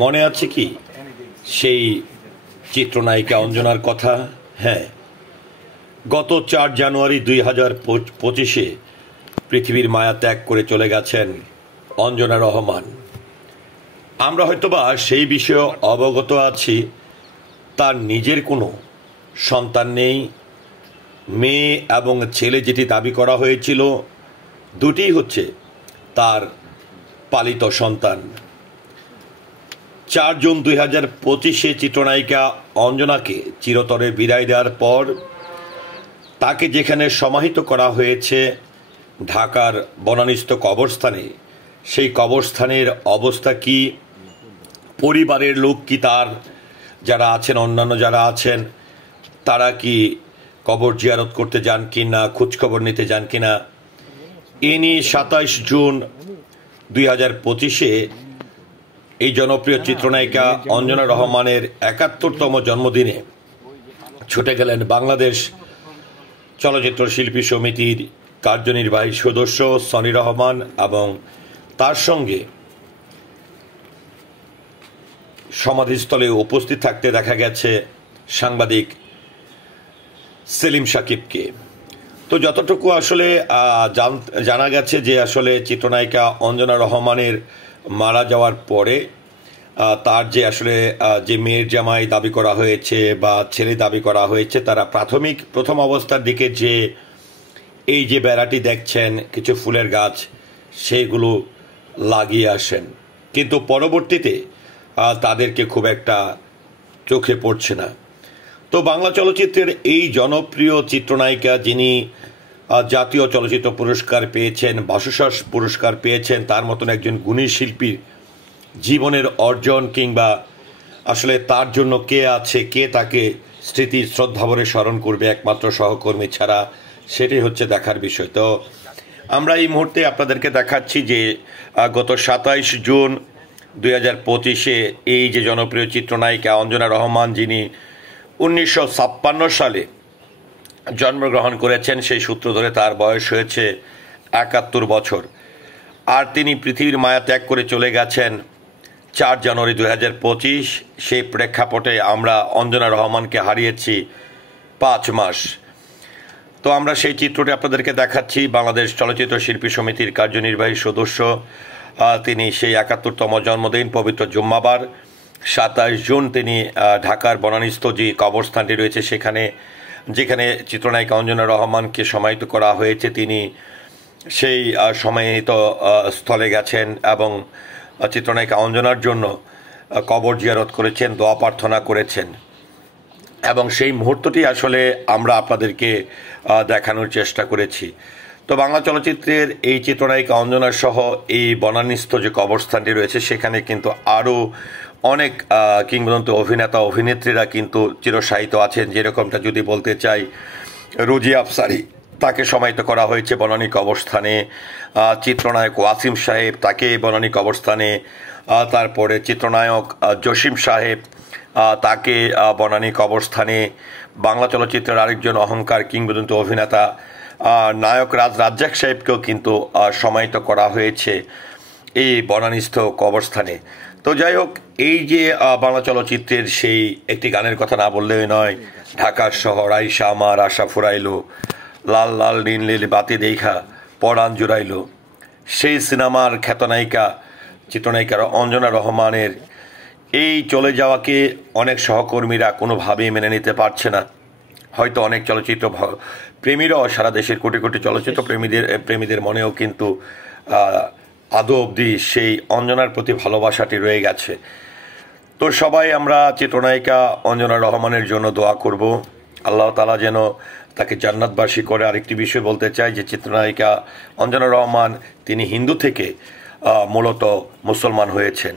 মনে আছে কি সেই চিত্রনায়িকা অঞ্জনার কথা? হ্যাঁ, গত 4 জানুয়ারি 2025-এ পৃথিবীর মায়া ত্যাগ করে চলে গেছেন অঞ্জনা রহমান। আমরা হয়তোবা সেই বিষয়ে অবগত আছি। তার নিজের কোনো সন্তান নেই। মেয়ে এবং ছেলে যেটি দাবি করা হয়েছিল, দুটিই হচ্ছে তার পালিত সন্তান। 4 জুন 2025-এ চিত্রনায়িকা অঞ্জনাকে চিরতরে বিদায় দেওয়ার পর তাকে যেখানে সমাহিত করা হয়েছে ঢাকার বনানীস্থ কবরস্থানে, সেই কবরস্থানের অবস্থা কি, পরিবারের লোক কি, তার যারা আছেন, অন্যান্য যারা আছেন, তারা কি কবর জিয়ারত করতে যান কি না, খোঁজখবর নিতে যান কি না, এ নিয়ে 27 জুন 2025-এ এই জনপ্রিয় চিত্রনায়িকা অঞ্জনা রহমানের 71তম জন্মদিনে ছুটে গেলেন বাংলাদেশ চলচ্চিত্র শিল্পী সমিতির কার্যনির্বাহী সদস্য সনি রহমান এবং তার সঙ্গে সমাধিস্থলে উপস্থিত থাকতে দেখা গেছে সাংবাদিক সেলিম সাকিবকে। তো যতটুকু আসলে জানা গেছে যে আসলে চিত্রনায়িকা অঞ্জনা রহমানের মারা যাওয়ার পরে তার যে আসলে যে মেয়ের জামাই দাবি করা হয়েছে বা ছেলে দাবি করা হয়েছে, তারা প্রথম অবস্থার দিকে যে এই যে বেড়াটি দেখছেন, কিছু ফুলের গাছ, সেগুলো লাগিয়ে আসেন, কিন্তু পরবর্তীতে তাদেরকে খুব একটা চোখে পড়ছে না। তো বাংলা চলচ্চিত্রের এই জনপ্রিয় চিত্রনায়িকা, যিনি জাতীয় চলচ্চিত্র পুরস্কার পেয়েছেন, বাচসাস পুরস্কার পেয়েছেন, তার মতন একজন গুণী শিল্পীর জীবনের অর্জন কিংবা আসলে তার জন্য কে আছে, কে তাকে স্মৃতি শ্রদ্ধাভরে স্মরণ করবে একমাত্র সহকর্মী ছাড়া, সেটাই হচ্ছে দেখার বিষয়। তো আমরা এই মুহূর্তে আপনাদেরকে দেখাচ্ছি যে গত 27 জুন 2025-এ এই যে জনপ্রিয় চিত্রনায়িকা অঞ্জনা রহমান, যিনি 1956 সালে জন্মগ্রহণ করেছেন, সেই সূত্র ধরে তার বয়স হয়েছে 71 বছর। আর তিনি পৃথিবীর মায়া ত্যাগ করে চলে গেছেন 4 জানুয়ারি 2025। সেই প্রেক্ষাপটে আমরা অঞ্জনা রহমানকে হারিয়েছি 5 মাস। তো আমরা সেই চিত্রটি আপনাদেরকে দেখাচ্ছি। বাংলাদেশ চলচ্চিত্র শিল্পী সমিতির কার্যনির্বাহী সদস্য, তিনি সেই 71তম জন্মদিন পবিত্র জুম্মাবার 27 জুন তিনি ঢাকার বনানীস্থ যে কবরস্থানটি রয়েছে সেখানে, যেখানে চিত্রনায়িকা অঞ্জনা রহমানকে সমাহিত করা হয়েছে, তিনি সেই সমাহিত স্থলে গেছেন এবং চিত্রনায়িকা অঞ্জনার জন্য কবর জিয়ারত করেছেন, দোয়া প্রার্থনা করেছেন। এবং সেই মুহূর্তটি আসলে আমরা আপনাদেরকে দেখানোর চেষ্টা করেছি। তো বাংলা চলচ্চিত্রের এই চিত্রনায়িকা অঞ্জনা সহ এই বনানীস্থ যে কবরস্থানটি রয়েছে সেখানে কিন্তু আরও অনেক কিংবদন্তি অভিনেতা অভিনেত্রীরা কিন্তু চিরশায়িত আছেন। যেরকমটা যদি বলতে চাই, রুজি আফসারি, তাকে সমাহিত করা হয়েছে বনানী কবরস্থানে। চিত্রনায়ক ওয়াসিম সাহেব, তাকে বনানী কবরস্থানে। তারপরে চিত্রনায়ক জসিম সাহেব, তাকে বনানী কবরস্থানে। বাংলা চলচ্চিত্রের আরেকজন অহংকার কিংবদন্তি অভিনেতা নায়ক রাজ্জাক সাহেবকেও কিন্তু সমাহিত করা হয়েছে এই বনানীস্থ কবরস্থানে। তো যাই হোক, এই যে বাংলা চলচ্চিত্রের সেই একটি গানের কথা না বললেই নয়, ঢাকার শহর আইসা আমার আশা ফুরাইলো, লাল লাল নীল নীল বাতি দেখা পরাণ জুড়াইল, সেই সিনেমার খ্যাতনায়িকা চিত্রনায়িকা অঞ্জনা রহমানের এই চলে যাওয়াকে অনেক সহকর্মীরা কোনোভাবেই মেনে নিতে পারছে না। হয়তো অনেক চলচ্চিত্র প্রেমীরাও, সারা দেশের কোটি কোটি চলচ্চিত্র প্রেমীদের মনেও কিন্তু আদৌ অবধি সেই অঞ্জনার প্রতি ভালোবাসাটি রয়ে গেছে। তো সবাই আমরা চিত্রনায়িকা অঞ্জনা রহমানের জন্য দোয়া করব, আল্লাহ তাআলা যেন তাকে জান্নাতবাসী করে। আরেকটি বিষয় বলতে চাই যে চিত্রনায়িকা অঞ্জনা রহমান, তিনি হিন্দু থেকে মূলত মুসলমান হয়েছেন।